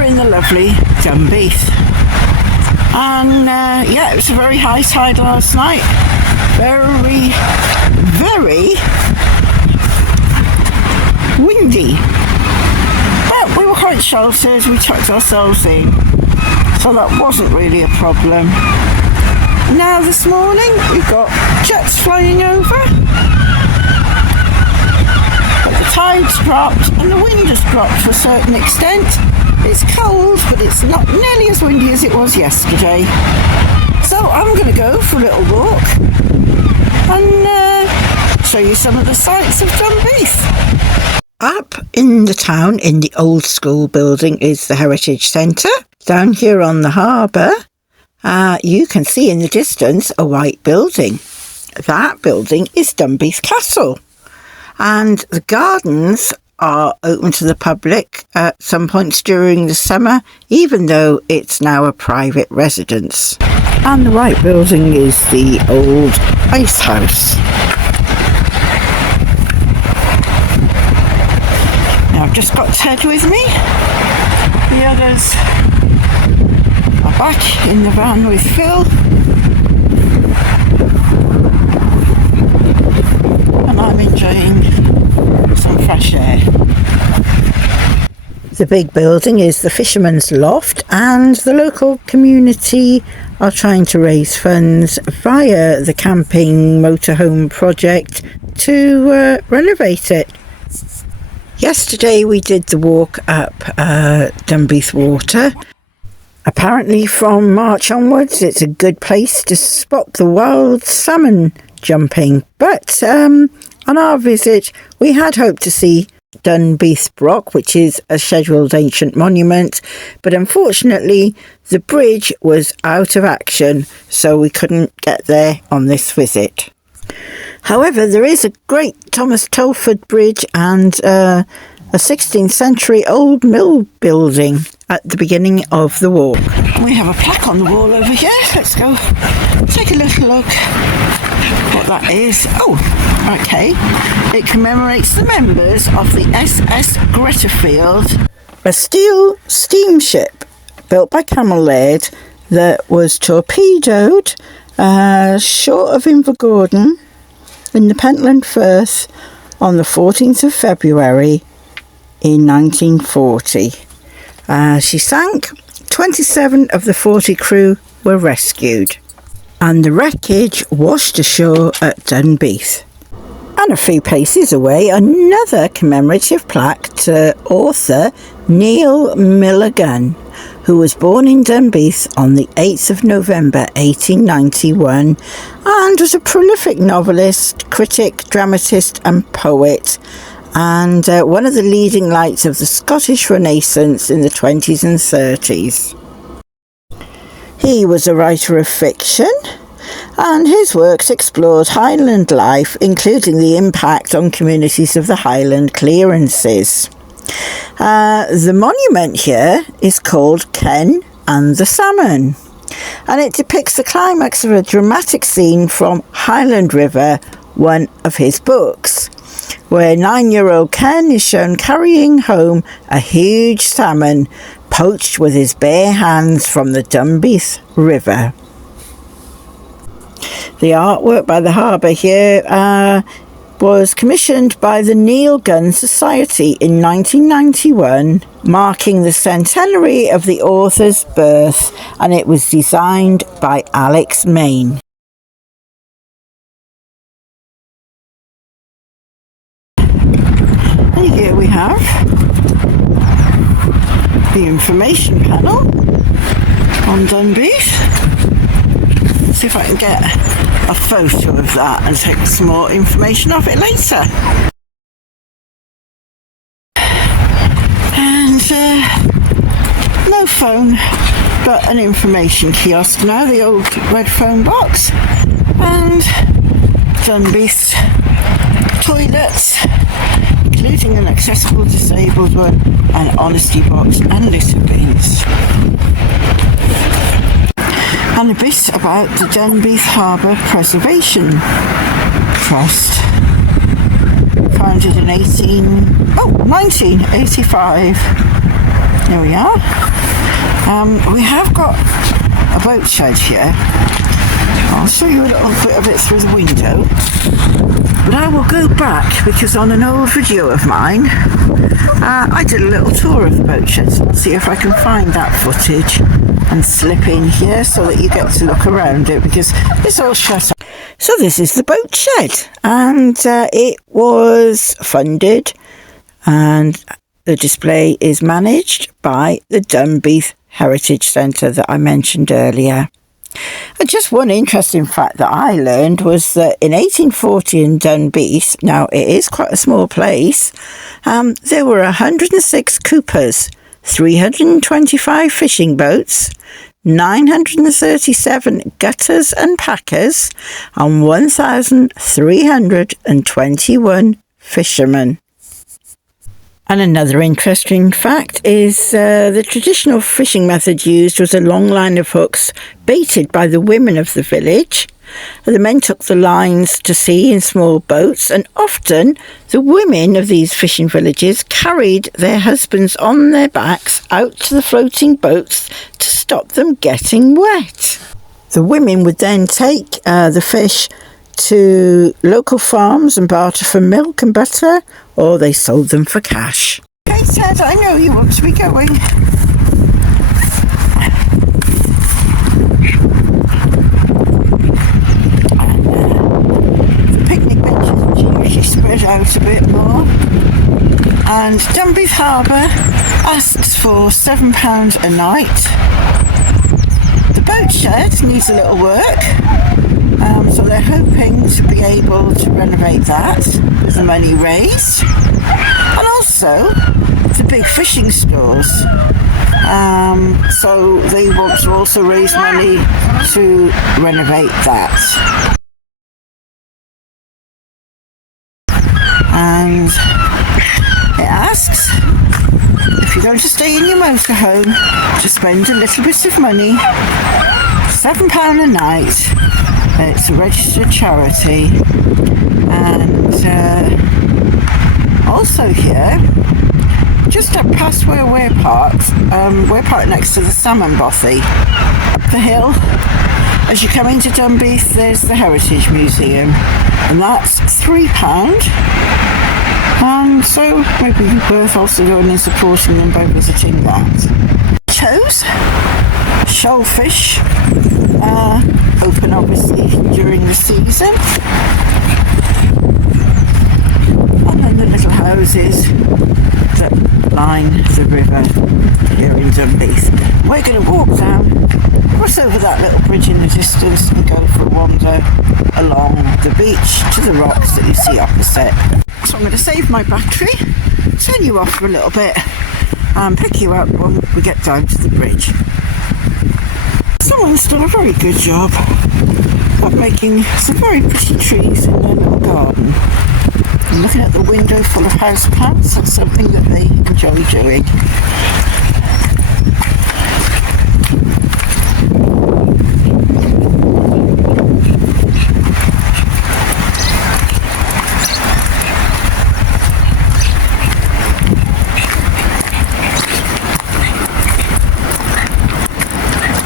we're in the lovely Dunbeath. And yeah, it was a very high tide last night. Very, very windy. But we were quite sheltered, we tucked ourselves in. So that wasn't really a problem. Now this morning we've got jets flying over. But the tide's dropped and the wind has dropped to a certain extent. It's cold, but it's not nearly as windy as it was yesterday. So I'm going to go for a little walk and show you some of the sights of Dunbeath. Up in the town, in the old school building, is the Heritage Centre. Down here on the harbour, you can see in the distance a white building. That building is Dunbeath Castle. And the gardens are open to the public at some points during the summer, even though it's now a private residence. And the white building is the old ice house. Now I've just got Ted with me. The others are back in the van with Phil. And I'm enjoying some fresh air. The big building is the Fisherman's Loft, and the local community are trying to raise funds via the camping motorhome project to renovate it. Yesterday we did the walk up Dunbeath Water. Apparently from March onwards it's a good place to spot the wild salmon jumping, but on our visit we had hoped to see Dunbeath Brock, which is a scheduled ancient monument, but unfortunately the bridge was out of action, so we couldn't get there on this visit. However, there is a great Thomas Telford Bridge and a 16th century old mill building at the beginning of the walk. We have a plaque on the wall over here. Let's go take a little look what that is. Oh, okay. It commemorates the members of the SS Gretterfield, a steel steamship built by Camel Laird that was torpedoed short of Invergordon in the Pentland Firth on the 14th of February in 1940. She sank. 27 of the 40 crew were rescued, and the wreckage washed ashore at Dunbeath. And a few paces away, another commemorative plaque to author Neil Milligan, who was born in Dunbeath on the 8th of November 1891 and was a prolific novelist, critic, dramatist and poet, and one of the leading lights of the Scottish Renaissance in the 20s and 30s. He was a writer of fiction, and his works explored Highland life, including the impact on communities of the Highland clearances. The monument here is called Ken and the Salmon, and it depicts the climax of a dramatic scene from Highland River, one of his books, where 9-year-old Ken is shown carrying home a huge salmon poached with his bare hands from the Dunbeath River. The artwork by the harbour here was commissioned by the Neil Gunn Society in 1991, marking the centenary of the author's birth, and it was designed by Alex Main. And here we have the information panel on Dunbeath. See if I can get a photo of that and take some more information of it later. And no phone, but an information kiosk now, the old red phone box, and Dunbeath toilets, including an accessible disabled one, an honesty box and litter bins. And a bit about the Dunbeath Harbour Preservation Trust, founded in 1985. Here we are. We have got a boat shed here. I'll show you a little bit of it through the window. But I will go back because on an old video of mine, I did a little tour of the boat shed. So I'll see if I can find that footage and slip in here so that you get to look around it because it's all shut up. So this is the boat shed, and it was funded, and the display is managed by the Dunbeath Heritage Centre that I mentioned earlier. And just one interesting fact that I learned was that in 1840 in Dunbeath, now it is quite a small place, there were 106 coopers, 325 fishing boats, 937 gutters and packers, and 1,321 fishermen. And another interesting fact is the traditional fishing method used was a long line of hooks baited by the women of the village. The men took the lines to sea in small boats, and often the women of these fishing villages carried their husbands on their backs out to the floating boats to stop them getting wet. The women would then take the fish to local farms and barter for milk and butter, or they sold them for cash. Okay, Ted, I know you want to be going. The picnic benches usually spread out a bit more. And Dunbeath Harbour asks for £7 a night. The boat shed needs a little work. So they're hoping to be able to renovate that with the money raised, and also the big fishing stores. So they want to also raise money to renovate that. And it asks if you're going to stay in your motorhome to spend a little bit of money, £7 a night. It's a registered charity, and also here, just up past where we're parked next to the salmon bothy. Up the hill, as you come into Dunbeath, there's the Heritage Museum, and that's £3. And so maybe worth also going and supporting them by visiting that. Toes, shellfish, open obviously during the season, and then the little houses that line the river here in Dunbeath. We're going to walk down, cross over that little bridge in the distance and go for a wander along the beach to the rocks that you see opposite. So I'm going to save my battery, turn you off for a little bit and pick you up when we get down to the bridge. Someone's done a very good job of making some very pretty trees in their little garden. And looking at the window full of house plants, that's something that they enjoy doing.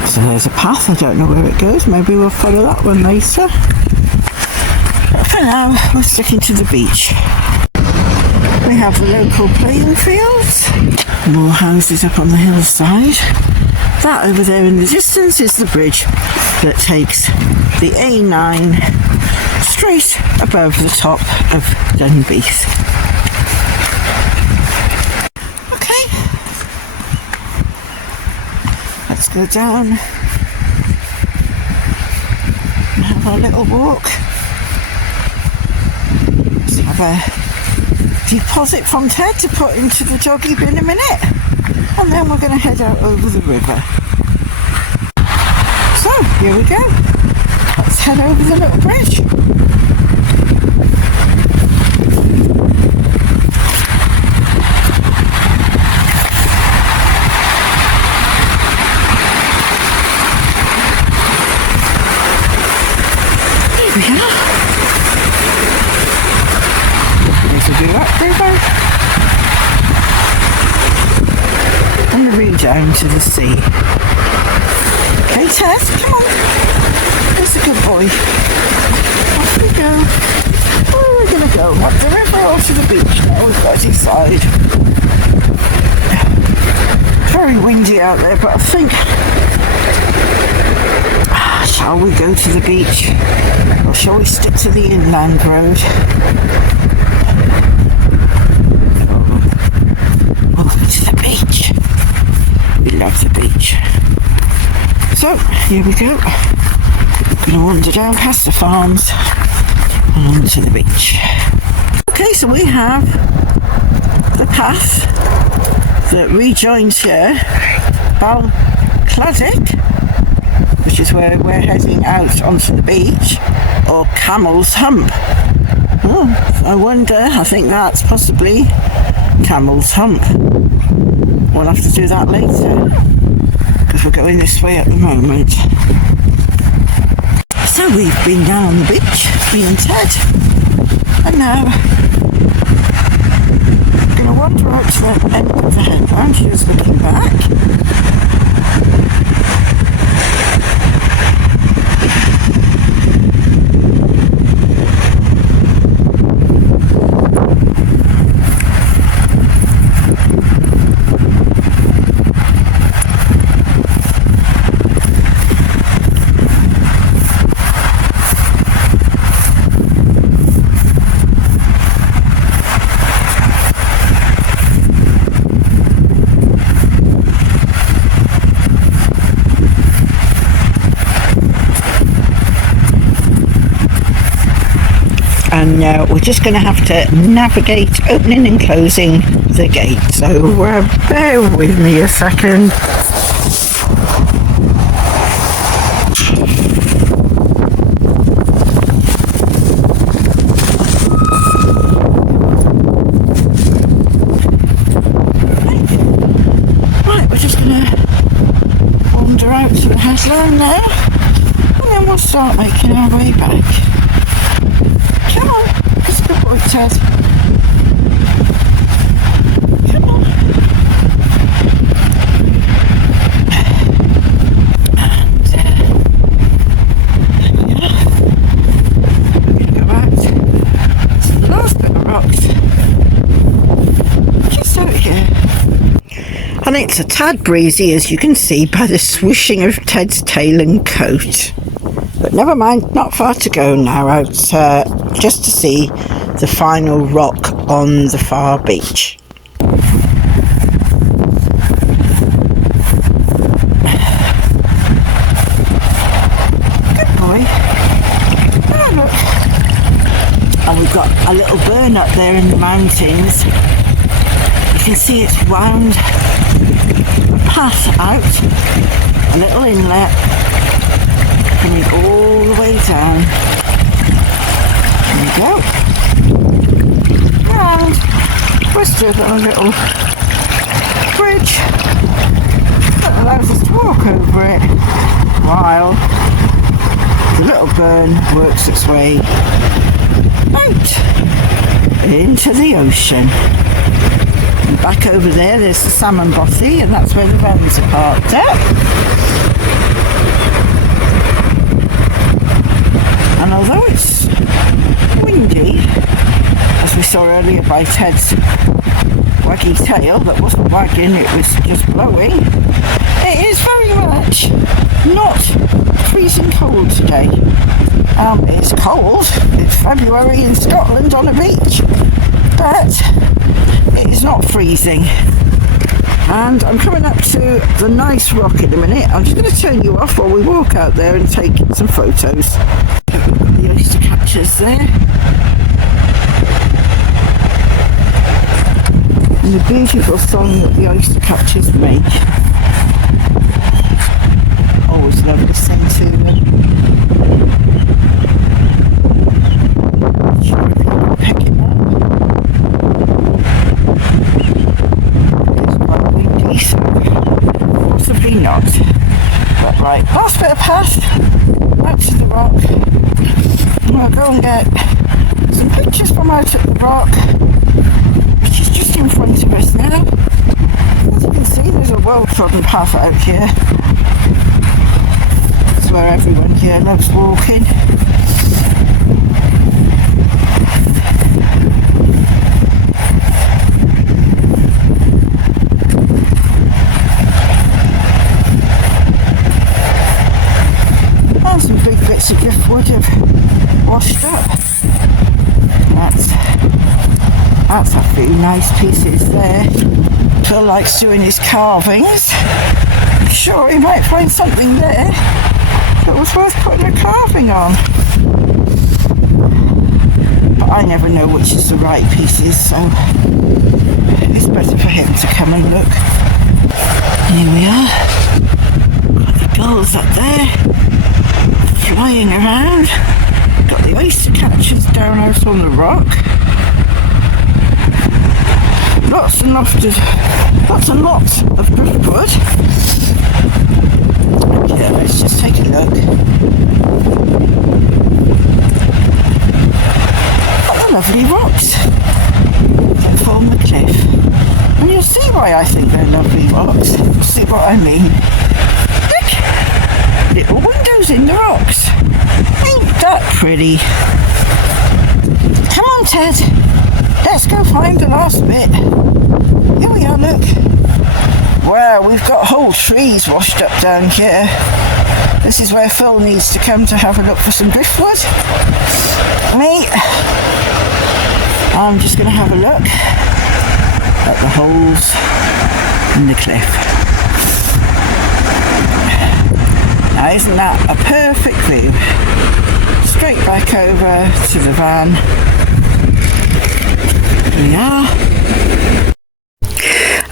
So there's a path, I don't know where it goes, maybe we'll follow that one later. But for now, we're sticking to the beach. We have the local playing fields, more houses up on the hillside. That over there in the distance is the bridge that takes the A9 straight above the top of Dunbeath. Let's go down and have our little walk. Let's have a deposit from Ted to put into the doggy bin in a minute, and then we're going to head out over the river. So here we go. Let's head over the little bridge. We are. This will do that river. And the down to the sea. Okay, Ted, come on. That's a good boy. Off we go. Where are we going to go? Up the river or to the beach? Now we've got to decide. Very windy out there, but I think... shall we go to the beach? Or shall we stick to the inland road? We'll go to the beach. We love the beach. So, here we go. We're going to wander down past the farms and onto the beach. Okay, so we have the path that rejoins here Balcladic, which is where we're heading out onto the beach, or Camel's Hump. Oh, I wonder, I think that's possibly Camel's Hump. We'll have to do that later, because we're going this way at the moment. So we've been down on the beach, me and Ted, and now we're going to wander out to the end of the headland. Here's looking back. And we're just going to have to navigate opening and closing the gate. So bear with me a second. Right, we're just going to wander out to the headland now, and then we'll start making our way back. Come on, it's a good boy, Ted. Come on. And there we are. We're going to go out to the last bit of rocks. Just out here. And it's a tad breezy, as you can see by the swishing of Ted's tail and coat. But never mind, not far to go now, out just to see the final rock on the far beach. Good boy. Oh, look. And we've got a little burn up there in the mountains. You can see it's wound a path out, a little inlet, coming all the way down. There we go. And we're stood on a little bridge that allows us to walk over it while the little burn works its way out into the ocean. And back over there's the salmon bothy, and that's where the vans are parked at. And although it's windy, as we saw earlier by Ted's waggy tail that wasn't wagging, it was just blowing, it is very much not freezing cold today. It's cold, it's February in Scotland on a beach, but it is not freezing. And I'm coming up to the nice rock in a minute. I'm just going to turn you off while we walk out there and take some photos. The oyster catchers there. And the beautiful song that the oyster catchers make. Always lovely to sing to them. Sure if you can pick it up. It's quite windy, so possibly not. But right, last bit of path out to the rock. I'll go and get some pictures from out at the rock, which is just in front of us now. As you can see, there's a well-trodden path out here. It's where everyone here loves walking. And some big bits of driftwood have washed up. That's a few nice pieces there. Phil likes doing his carvings. I'm sure he might find something there that was worth putting a carving on. But I never know which is the right pieces, so it's better for him to come and look. Here we are. Got the gulls up there, flying around. Got the oyster catchers down out on the rock. Lots and lots of driftwood. Yeah, let's just take a look. What the lovely rocks that form the cliff. And you'll see why I think they're lovely rocks. See what I mean? Look! Little windows in the rocks. Ain't that pretty? Come on, Ted. Let's go find the last bit. Here we are, look. Wow, we've got whole trees washed up down here. This is where Phil needs to come to have a look for some driftwood. Me, I'm just going to have a look at the holes in the cliff. Now, isn't that a perfect view? Straight back over to the van. Here we are.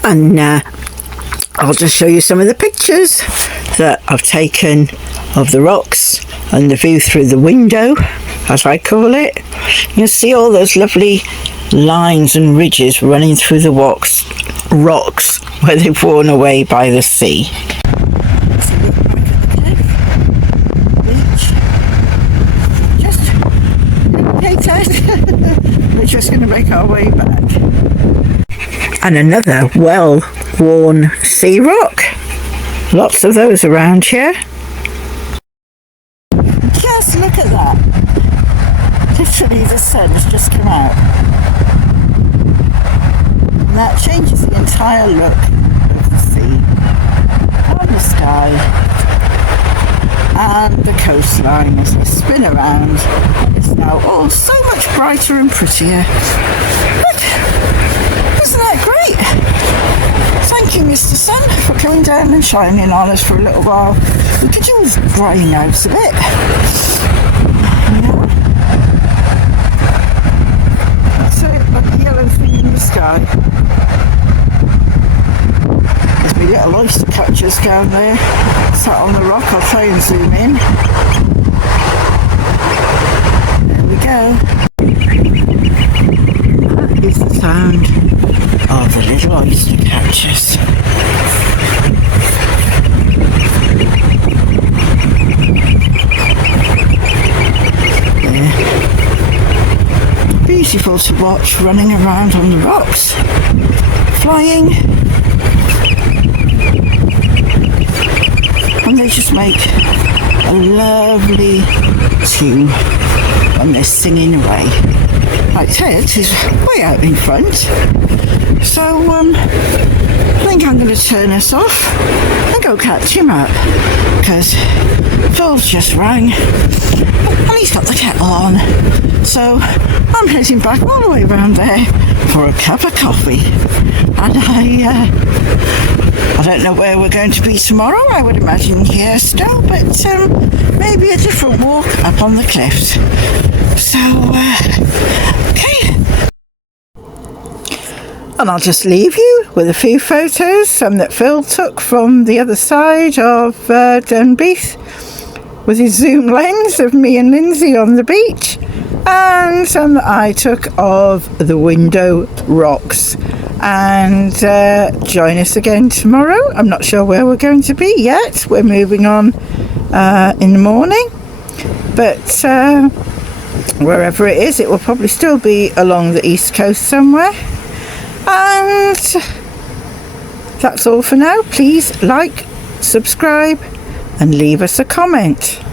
And I'll just show you some of the pictures that I've taken of the rocks and the view through the window, as I call it. You'll see all those lovely lines and ridges running through the rocks where they've worn away by the sea. We're just going to make our way back. And another well-worn sea rock. Lots of those around here. Just look at that. Literally the sun has just come out. And that changes the entire look of the sea. And the sky. And the coastline as they spin around. It's now all so much brighter and prettier. Look! Isn't that great? Thank you, Mr. Sun, for coming down and shining on us for a little while. We could use drying out a bit. Yeah. That's it, like a yellow thing in the sky. There's my little oyster catchers down there, sat on the rock. I'll try and zoom in. There we go. That is the sound of the little oyster catchers. Yeah. Beautiful to watch running around on the rocks, flying, and they just make a lovely tune when they're singing away. Like Ted is way out in front, so I think I'm going to turn us off and go catch him up, because Phil's just rang and he's got the kettle on, so I'm heading back all the way around there for a cup of coffee. And I don't know where we're going to be tomorrow. I would imagine here still, but maybe a different walk up on the cliffs. So, okay. And I'll just leave you with a few photos, some that Phil took from the other side of Dunbeath with his zoom lens of me and Lindsay on the beach, and some that I took of the window rocks. And join us again tomorrow. I'm not sure where we're going to be yet. We're moving on in the morning, but wherever it is, it will probably still be along the east coast somewhere. And That's all for now. Please like, subscribe and leave us a comment.